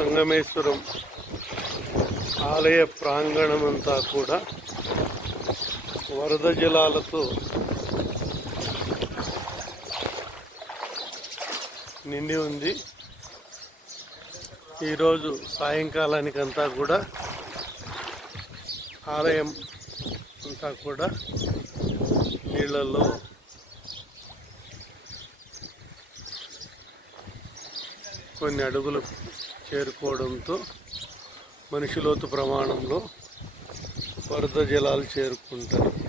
సంగమేశ్వరం ఆలయ ప్రాంగణమంతా కూడా వరద జలాలతో నిండి ఉంది. ఈరోజు సాయంకాలానికంతా కూడా ఆలయం అంతా కూడా నీళ్ళల్లో కొన్ని అడుగులు చేరుకోవడంతో మనిషి లోతు ప్రమాణంలో వరద జలాలు చేరుకుంటాయి.